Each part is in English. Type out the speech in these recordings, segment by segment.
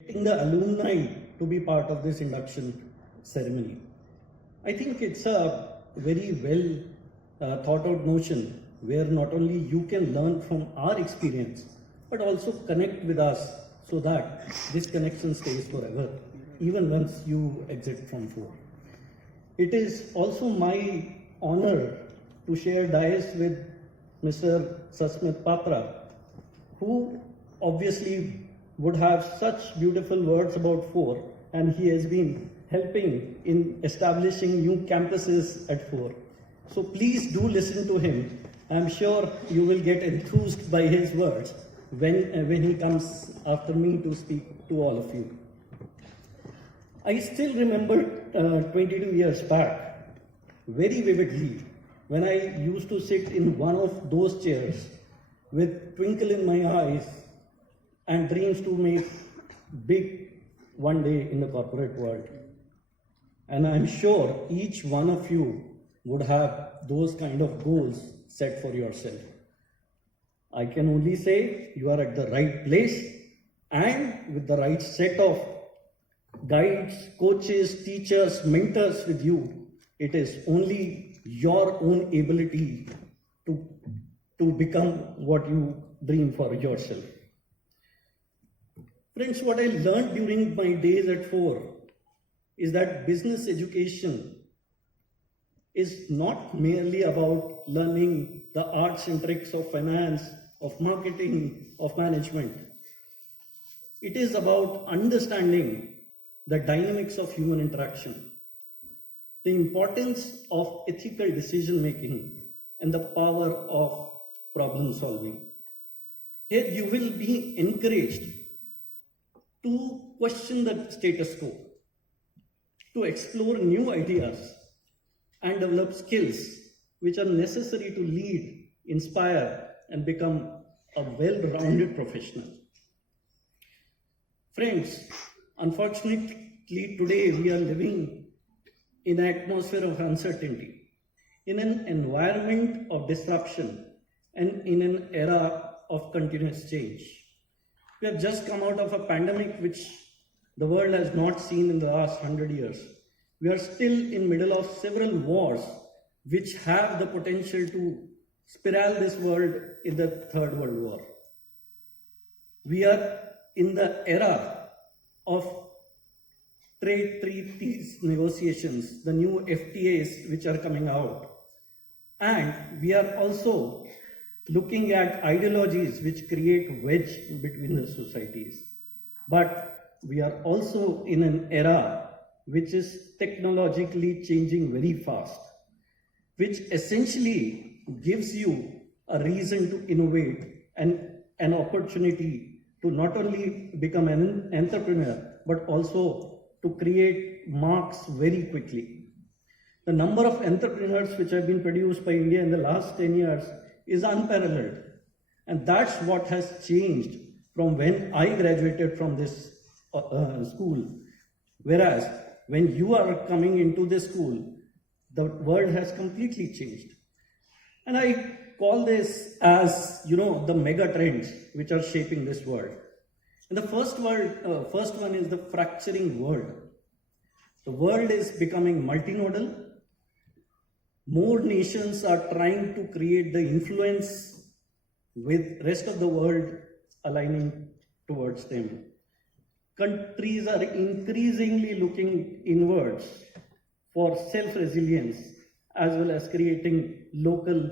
Getting the alumni to be part of this induction ceremony. I think it's a very well thought out notion where not only you can learn from our experience, but also connect with us so that this connection stays forever, even once you exit from FORE. It is also my honor to share dais with Mr. Sasmit Papra, who obviously would have such beautiful words about FORE, and he has been helping in establishing new campuses at FORE. So please do listen to him. I'm sure you will get enthused by his words when he comes after me to speak to all of you. I still remember 22 years back very vividly when I used to sit in one of those chairs with twinkle in my eyes and dreams to make big one day in the corporate world. And I'm sure each one of you would have those kind of goals set for yourself. I can only say you are at the right place and with the right set of guides, coaches, teachers, mentors with you. It is only your own ability to become what you dream for yourself. Friends, what I learned during my days at FORE is that business education is not merely about learning the arts and tricks of finance, of marketing, of management. It is about understanding the dynamics of human interaction, the importance of ethical decision making, and the power of problem solving. Here you will be encouraged to question the status quo, to explore new ideas, and develop skills which are necessary to lead, inspire, and become a well-rounded professional. Friends, unfortunately, today we are living in an atmosphere of uncertainty, in an environment of disruption, and in an era of continuous change. We have just come out of a pandemic which the world has not seen in the last 100 years. We are still in middle of several wars which have the potential to spiral this world in the Third World War. We are in the era of trade treaties negotiations, the new FTAs which are coming out. And we are also looking at ideologies which create wedge between the societies. But we are also in an era which is technologically changing very fast, which essentially gives you a reason to innovate and an opportunity to not only become an entrepreneur, but also to create marks very quickly. The number of entrepreneurs which have been produced by India in the last 10 years is unparalleled. And that's what has changed from when I graduated from this school. Whereas when you are coming into this school, the world has completely changed. And I call this as, the mega trends which are shaping this world. And the first one is the fracturing world. The world is becoming multinodal. More nations are trying to create the influence with rest of the world aligning towards them. Countries are increasingly looking inwards for self-resilience as well as creating local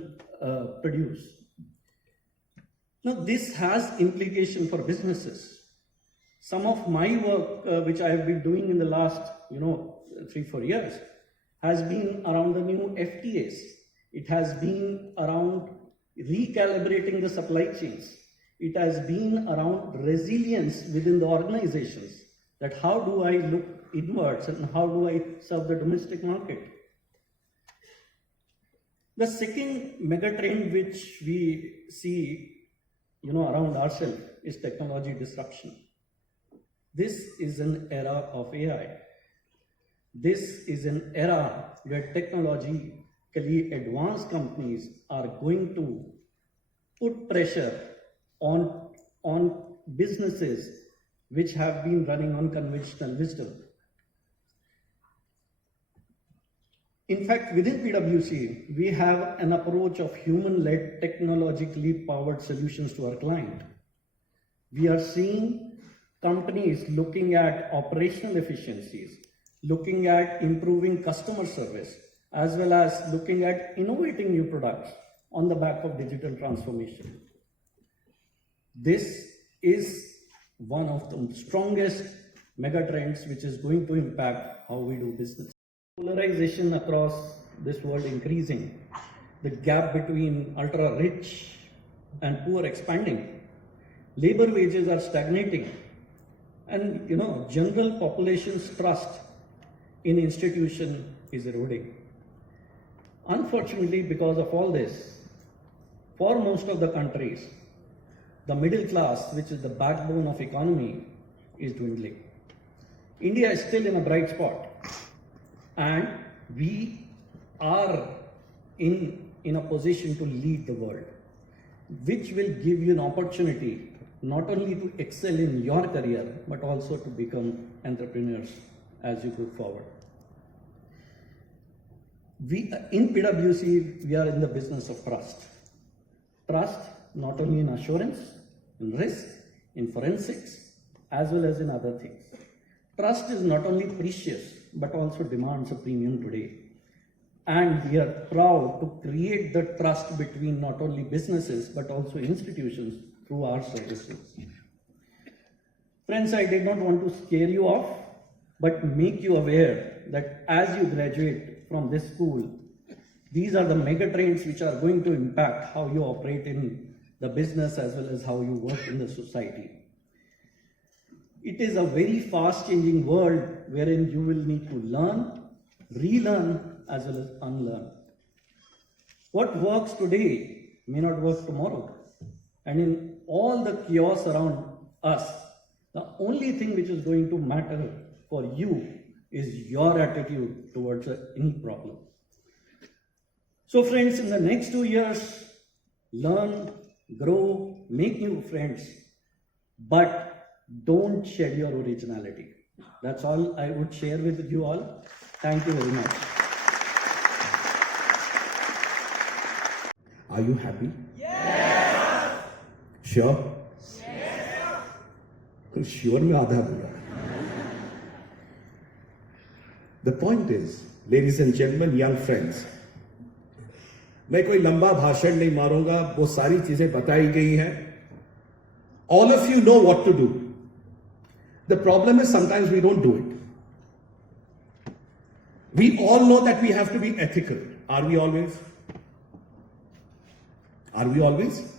produce. Now, this has implication for businesses. Some of my work, which I have been doing in the last, 3-4 years, has been around the new FTAs. It has been around recalibrating the supply chains. It has been around resilience within the organizations, that how do I look inwards and how do I serve the domestic market. The second mega trend which we see around ourselves is technology disruption. This is an era of AI. This is an era where technologically advanced companies are going to put pressure on businesses which have been running on conventional wisdom. In fact, within PwC, we have an approach of human-led, technologically powered solutions to our client. We are seeing companies looking at operational efficiencies, looking at improving customer service, as well as looking at innovating new products on the back of digital transformation. This is one of the strongest megatrends which is going to impact how we do business. Polarization across this world increasing, the gap between ultra rich and poor expanding, labor wages are stagnating, and general population's trust in institution is eroding. Unfortunately, because of all this, for most of the countries, the middle class, which is the backbone of economy, is dwindling. India is still in a bright spot, and we are in a position to lead the world, which will give you an opportunity not only to excel in your career, but also to become entrepreneurs as you go forward. In PwC, we are in the business of trust. Trust not only in assurance, in risk, in forensics, as well as in other things. Trust is not only precious, but also demands a premium today. And we are proud to create the trust between not only businesses, but also institutions through our services. Friends, I did not want to scare you off, but make you aware that as you graduate from this school, these are the mega trends which are going to impact how you operate in the business as well as how you work in the society. It is a very fast changing world wherein you will need to learn, relearn, as well as unlearn. What works today may not work tomorrow. And in all the chaos around us, the only thing which is going to matter for you is your attitude towards any problem. So friends, in the next 2 years, learn, grow, make new friends, but don't shed your originality. That's all I would share with you all. Thank you very much. Are you happy? Yes! Sure? Yes! Sure में आधा बोला. The point is, ladies and gentlemen, young friends, मैं कोई लंबा भाषण नहीं मारूंगा, वो सारी चीजें बताई गई हैं. All of you know what to do. The problem is sometimes we don't do it. We all know that we have to be ethical. Are we always? Are we always?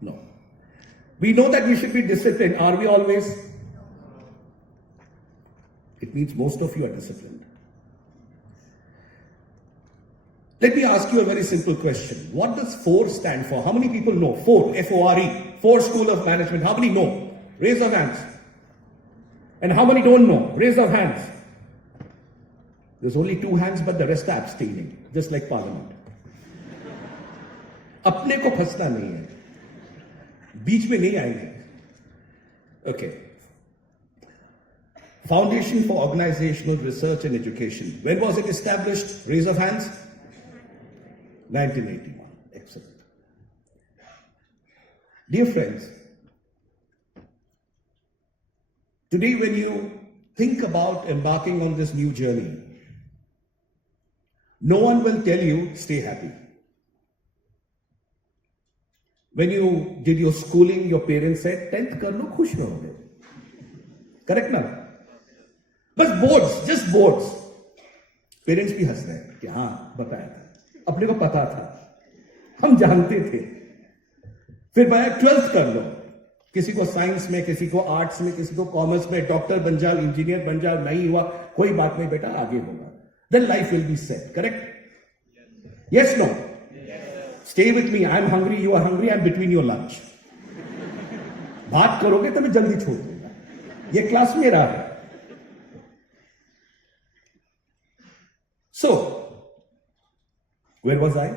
No. We know that we should be disciplined. Are we always? It means most of you are disciplined. Let me ask you a very simple question. What does FORE stand for? How many people know? FORE, F-O-R-E, FORE School of Management. How many know? Raise of hands. And how many don't know? Raise of hands. There's only 2 hands, but the rest are abstaining, just like Parliament. अपने को फंसना नहीं है, बीच में नहीं आएंगे. Okay. Foundation for Organizational Research and Education. When was it established? Raise of hands. 1981. Excellent. Dear friends, today when you think about embarking on this new journey, no one will tell you, stay happy. When you did your schooling, your parents said, 10th kar lo, khush rahoge. Correct na? But boards, just boards. Parents bhi has rahe hain कि हाँ बताया था, अपने को पता था, हम जानते थे. फिर भाई 12th कर लो, किसी को साइंस में, किसी को आर्ट्स में, किसी को कॉमर्स में, डॉक्टर बन जाओ, इंजीनियर बन जाओ, नहीं हुआ कोई बात नहीं बेटा, आगे होगा. Then life will be set. Correct? Yes, no? Stay with me. I'm hungry, you are hungry, I'm between your lunch. बात करोगे तो मैं जल्दी छोड़ दूंगा. ये क्लास मेरा है. So, where was I?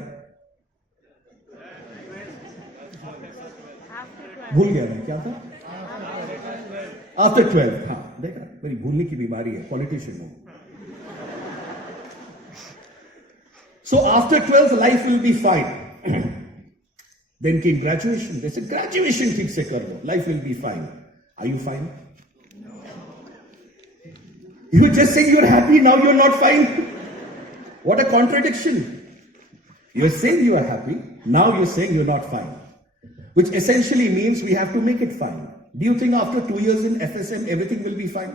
भूल गया मैं, क्या था? After 12, हाँ देखा मेरी भूलने की बीमारी है, पॉलिटिशियन हूं. So after 12, life will be fine. Then came graduation. They said, graduation ठीक से कर लो, life will be fine. Are you fine? You just saying you're happy, now you're not fine. What a contradiction. You're saying you are happy, now you're saying you're not fine. Which essentially means we have to make it fine. Do you think after 2 years in FSM, everything will be fine?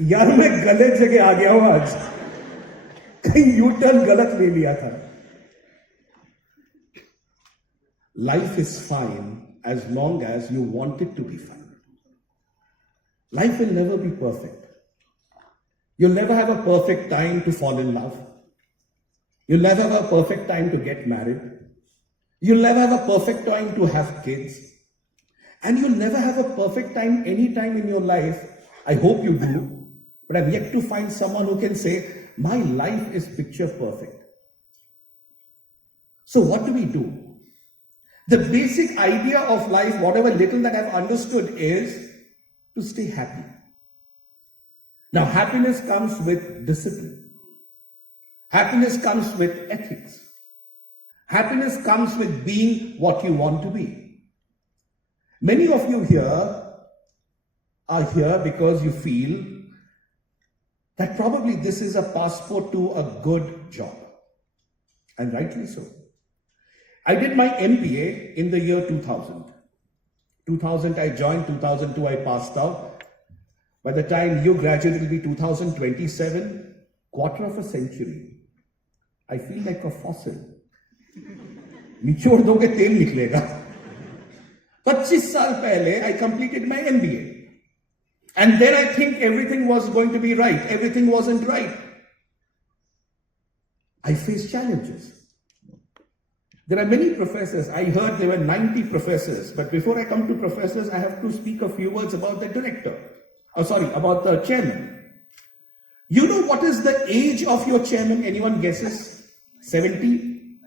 यार मैं गलत जगह आ गया हूं आज, कहीं U turn गलत ले लिया था. Life is fine as long as you want it to be fine. Life will never be perfect. You'll never have a perfect time to fall in love. You'll never have a perfect time to get married. You'll never have a perfect time to have kids. And you'll never have a perfect time any time in your life. I hope you do. But I've yet to find someone who can say, my life is picture perfect. So what do we do? The basic idea of life, whatever little that I've understood, is to stay happy. Now, happiness comes with discipline. Happiness comes with ethics. Happiness comes with being what you want to be. Many of you here are here because you feel that probably this is a passport to a good job. And rightly so. I did my MBA in the year 2000. 2000 I joined, 2002 I passed out. By the time you graduate, it will be 2027, quarter of a century. I feel like a fossil. निचोड़ दोगे तेल निकलेगा. 25 साल पहले I completed my MBA. And then I think everything was going to be right. Everything wasn't right. I faced challenges. There are many professors. I heard there were 90 professors. But before I come to professors, I have to speak a few words about the director. About the chairman. You know what is the age of your chairman? Anyone guesses? 70?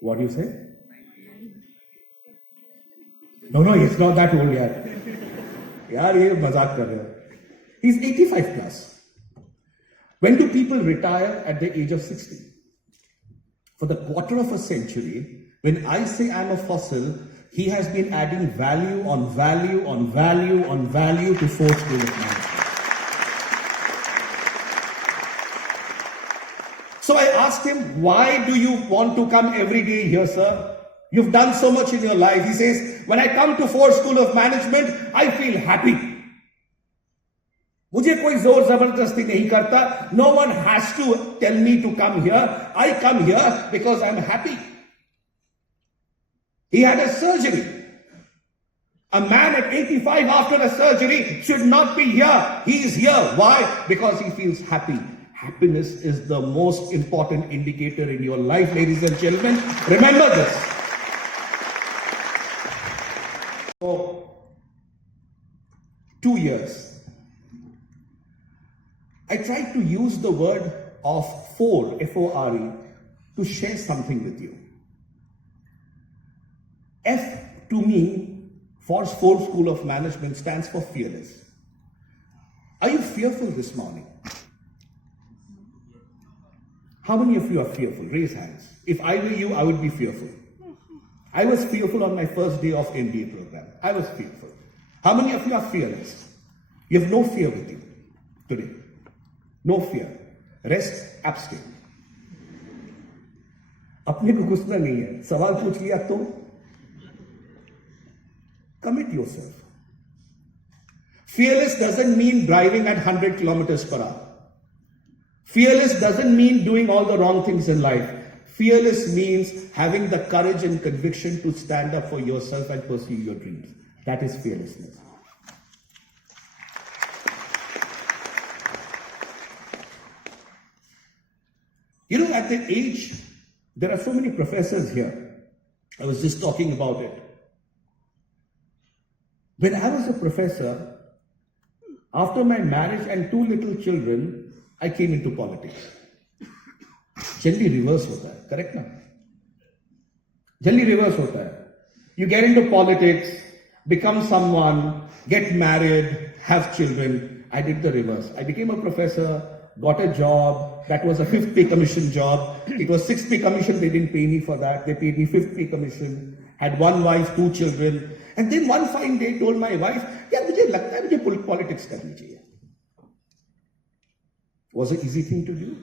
What do you say? No, it's not that old yet. यार ये मजाक कर रहे हो. He's 85 plus. When do people retire? At the age of 60. For the quarter of a century, when I say I'm a fossil, he has been adding value on value on value on value to FORE School of Management. So I asked him, why do you want to come every day here, sir? You've done so much in your life. He says, when I come to FORE School of Management, I feel happy. मुझे कोई जोर जबरदस्ती नहीं करता. No one has to tell me to come here. I come here because I'm happy. He had a surgery. A man at 85 after a surgery should not be here. He is here. Why? Because he feels happy. Happiness is the most important indicator in your life, ladies and gentlemen. Remember this. So, 2 years. I tried to use the word of FORE, F-O-R-E, to share something with you. F to me, FORE School of Management, stands for fearless. Are you fearful this morning? How many of you are fearful? Raise hands. If I were you, I would be fearful. I was fearful on my first day of MBA program. I was fearful. How many of you are fearless? You have no fear with you today. No fear. Rest, abstain. अपने को घुसना नहीं है. सवाल पूछ लिया तो commit yourself. Fearless doesn't mean driving at 100 kilometers per hour. Fearless doesn't mean doing all the wrong things in life. Fearless means having the courage and conviction to stand up for yourself and pursue your dreams. That is fearlessness. You know, at the age, there are so many professors here. I was just talking about it. When I was a professor, after my marriage and 2 little children, I came into politics. Generally reverse होता है, correct ना? Generally reverse hota hai. You get into politics, become someone, get married, have children. I did the reverse. I became a professor, got a job. That was a 5th pay commission job. It was 6th pay commission. They didn't pay me for that. They paid me 5th pay commission. Had 1 wife, 2 children. And then one fine day told my wife, yaar mujhe lagta hai mujhe politics karni chahiye. Was it an easy thing to do?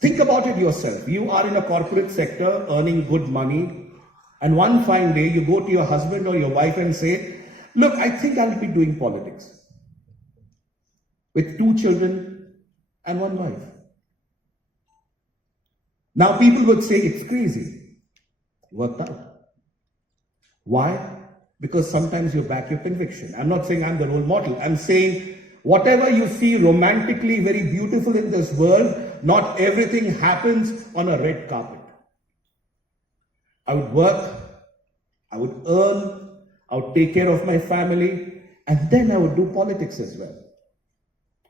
Think about it yourself. You are in a corporate sector earning good money, and one fine day you go to your husband or your wife and say, look, I think I'll be doing politics. With 2 children and 1 wife. Now people would say it's crazy. Worked out. Why? Because sometimes you back your conviction. I'm not saying I'm the role model. I'm saying whatever you see romantically very beautiful in this world, not everything happens on a red carpet. I would work, I would earn, I would take care of my family, and then I would do politics as well.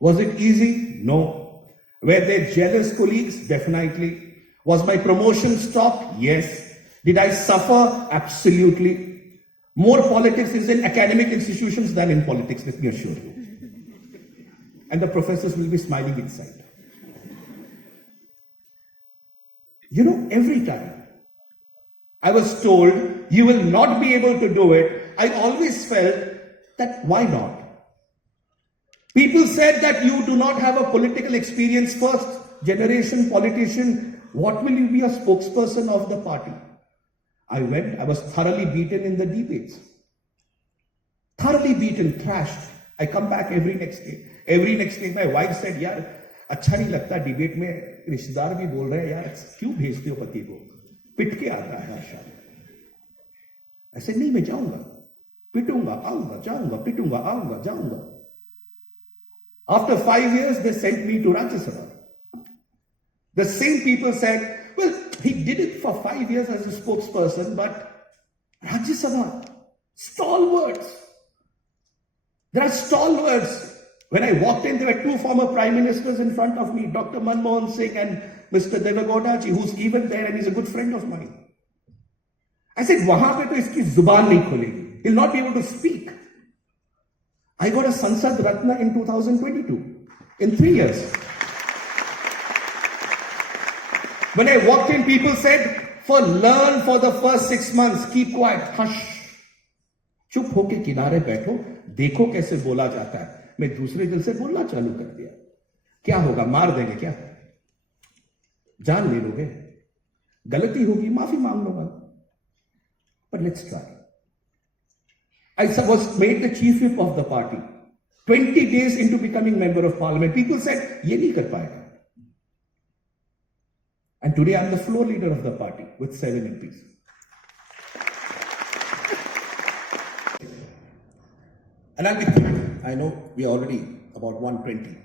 Was it easy? No. Were there jealous colleagues? Definitely. Was my promotion stopped? Yes. Did I suffer? Absolutely. More politics is in academic institutions than in politics, let me assure you. And the professors will be smiling inside. You know, every time I was told you will not be able to do it, I always felt that why not? People said that you do not have a political experience, first generation politician. What will you be a spokesperson of the party? I went, I was thoroughly beaten in the debates. Thoroughly beaten, thrashed. I come back every next day. Every next day my wife said, यार अच्छा नहीं लगता debate में रिश्तेदार भी बोल रहे हैं यार क्यों भेजते हो पति को पिट के आता है हर शाम ऐसे नहीं मैं जाऊंगा पिटूंगा आऊंगा जाऊंगा पिटूंगा आऊंगा जाऊंगा After 5 years they sent me to Rajya Sabha. The same people said, well, he did it for 5 years as a spokesperson, but Rajya Sabha, stalwarts. There are stalwarts. When I walked in, there were 2 former prime ministers in front of me, Dr. Manmohan Singh and Mr. Devagowda ji, who's even there and he's a good friend of mine. I said, wahan pe to iski zuban nahi khulegi. He'll not be able to speak. I got a Sansad Ratna in 2022, in 3 years. When I walked in, people said, learn for the first 6 months, keep quiet, hush. चुप होके किनारे बैठो, देखो कैसे बोला जाता है. मैं दूसरे दिल से बोलना चालू कर दिया. क्या होगा? मार देंगे क्या? जान ले लोगे? गलती होगी, माफी मांग लूंगा. But let's try. I was made the chief whip of the party. 20 days into becoming member of parliament, people said, ye nahi kar payega. And today I'm the floor leader of the party with 7 MPs. And I'll be quick. I know we are already about 120.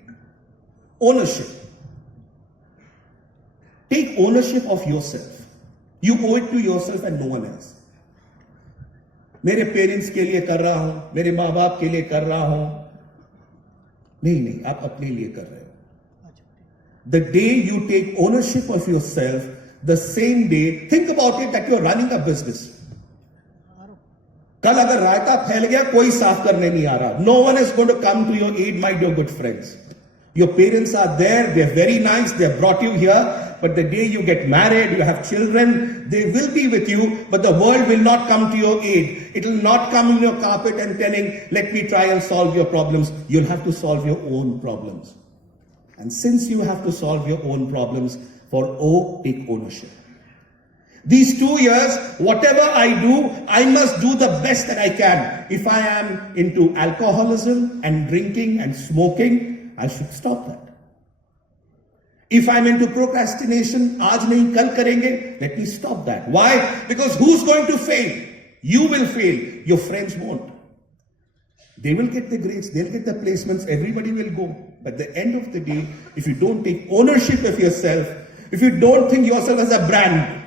Ownership. Take ownership of yourself. You owe it to yourself and no one else. मेरे parents के लिए कर रहा हूं, मेरे माँ बाप के लिए कर रहा हूं. नहीं, आप अपने लिए कर रहे हो. The day you take ownership of yourself, the same day, think about it that you're running a business. कल अगर रायता फैल गया, कोई साफ करने नहीं आ रहा. No one is going to come to your aid, my dear good friends. Your parents are there, they're very nice, they've brought you here. But the day you get married, you have children, they will be with you, but the world will not come to your aid. It will not come in your carpet and telling, let me try and solve your problems. You'll have to solve your own problems. And since you have to solve your own problems, for O, take ownership. These 2 years, whatever I do, I must do the best that I can. If I am into alcoholism and drinking and smoking, I should stop that. If I'm into procrastination, aaj nahi kal karenge, let me stop that. Why? Because who's going to fail? You will fail. Your friends won't. They will get the grades, they'll get the placements, everybody will go. But at the end of the day, if you don't take ownership of yourself, if you don't think yourself as a brand,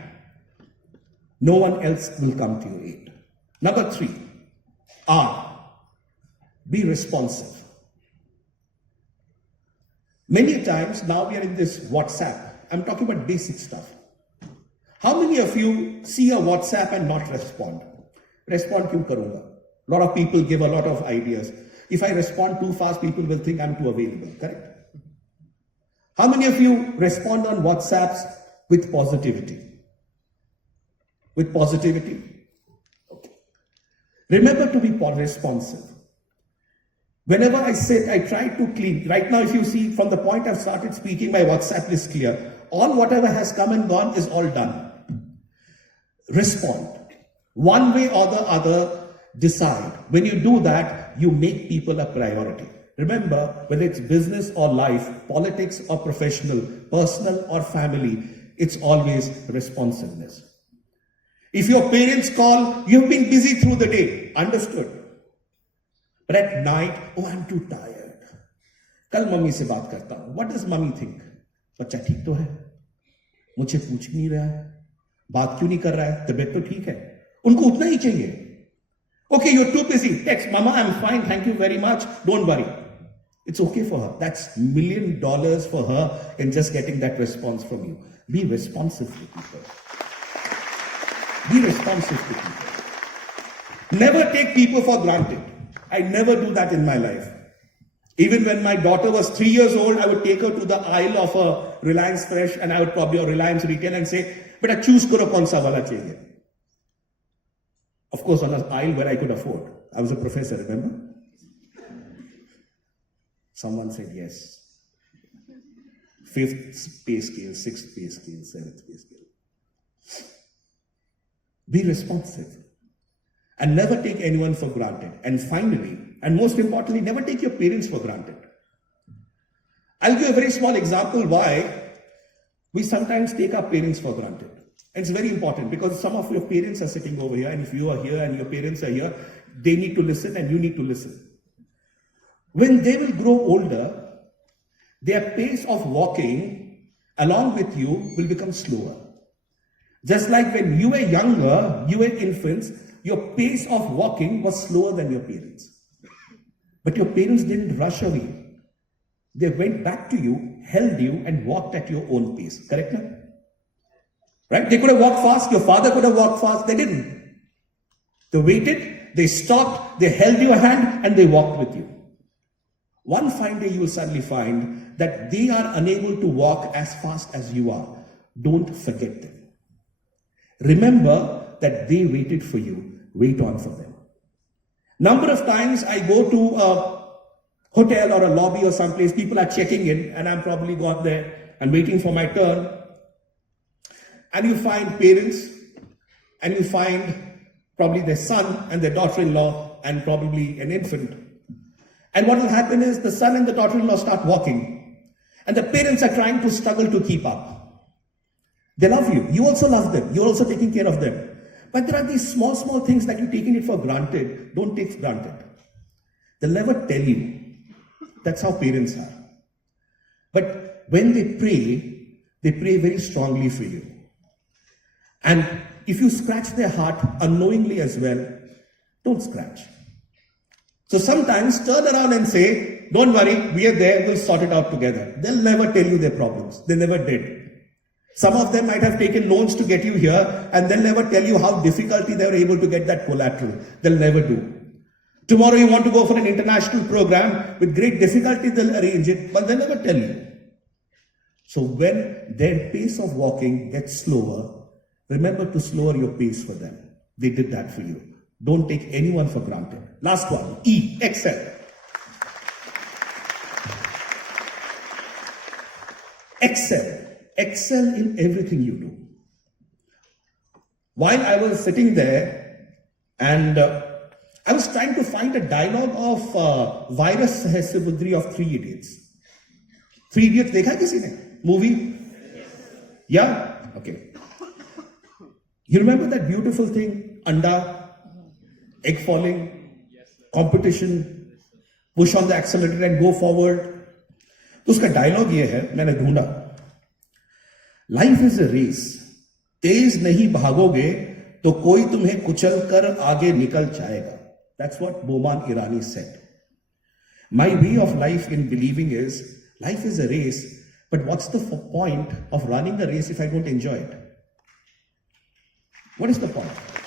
no one else will come to your aid. Number 3, R, be responsive. Many times, now we are in this WhatsApp. I'm talking about basic stuff. How many of you see a WhatsApp and not respond? Respond क्यों करूंगा? A lot of people give a lot of ideas. If I respond too fast, people will think I'm too available, correct? How many of you respond on WhatsApps with positivity? With positivity? Okay. Remember to be responsive. Whenever I sit, I try to clean. Right now, if you see, from the point I've started speaking, my WhatsApp is clear. All whatever has come and gone is all done. Respond. One way or the other, decide. When you do that, you make people a priority. Remember, whether it's business or life, politics or professional, personal or family, it's always responsiveness. If your parents call, you've been busy through the day, understood. But at night, oh, I'm too tired. कल mummy से बात करता हूं. What does mommy think? बच्चा ठीक तो है, मुझे पूछ नहीं रहा है, बात क्यों नहीं कर रहा है, तबीयत तो ठीक है. उनको उतना ही चाहिए. Okay, you're too busy. Text, Mama, I'm fine, thank you very much. Don't worry. It's okay for her. That's $1 million for her in just getting that response from you. Be responsive to people. Be responsive to people. Never take people for granted. I never do that in my life. Even when my daughter was 3 years old, I would take her to the aisle of a Reliance Fresh and I would probably, or Reliance Retail, and say, "Beta, choose karo kaun sa wala chahiye." Of course, on an aisle where I could afford. I was a professor, remember? Someone said yes. 5th pay scale, 6th pay scale, 7th pay scale. Be responsive. And never take anyone for granted. And finally, and most importantly, never take your parents for granted. I'll give a very small example why we sometimes take our parents for granted. And it's very important because some of your parents are sitting over here, and if you are here and your parents are here, they need to listen and you need to listen. When they will grow older, their pace of walking along with you will become slower. Just like when you were younger, you were infants, your pace of walking was slower than your parents. But your parents didn't rush away. They went back to you, held you, and walked at your own pace. Correct? No? Right? They could have walked fast. Your father could have walked fast. They didn't. They waited, they stopped, they held your hand, and they walked with you. One fine day you will suddenly find that they are unable to walk as fast as you are. Don't forget them. Remember that they waited for you. Wait on for them. Number of times I go to a hotel or a lobby or someplace, people are checking in and I'm probably got there and waiting for my turn. And you find parents and you find probably their son and their daughter-in-law and probably an infant. And what will happen is the son and the daughter-in-law start walking and the parents are trying to struggle to keep up. They love you. You also love them. You're also taking care of them. But there are these small things that you're taking it for granted. Don't take for granted. They'll never tell you. That's how parents are. But when they pray very strongly for you. And if you scratch their heart unknowingly as well, don't scratch. So sometimes turn around and say, "Don't worry, we are there, we'll sort it out together." They'll never tell you their problems. They never did. Some of them might have taken loans to get you here and they'll never tell you how difficulty they were able to get that collateral. They'll never do. Tomorrow you want to go for an international program, with great difficulty they'll arrange it, but they'll never tell you. So when their pace of walking gets slower, remember to slower your pace for them. They did that for you. Don't take anyone for granted. Last one, E, excel. Excel. Excel in everything you do. While I was sitting there and I was trying to find a dialogue of Virus Sahasrabudri of Three Idiots. Three Idiots, dekha kisi ne? Movie? Yeah? Okay. You remember that beautiful thing? Anda, egg falling, competition, push on the accelerator and go forward. तो उसका dialogue ये है, मैंने ढूंढा. Life is a race. तेज नहीं भागोगे तो कोई तुम्हें कुचल कर आगे निकल जाएगा. That's what Boman Irani said. My way of life in believing is, life is a race, but what's the point of running the race if I don't enjoy it? What is the point?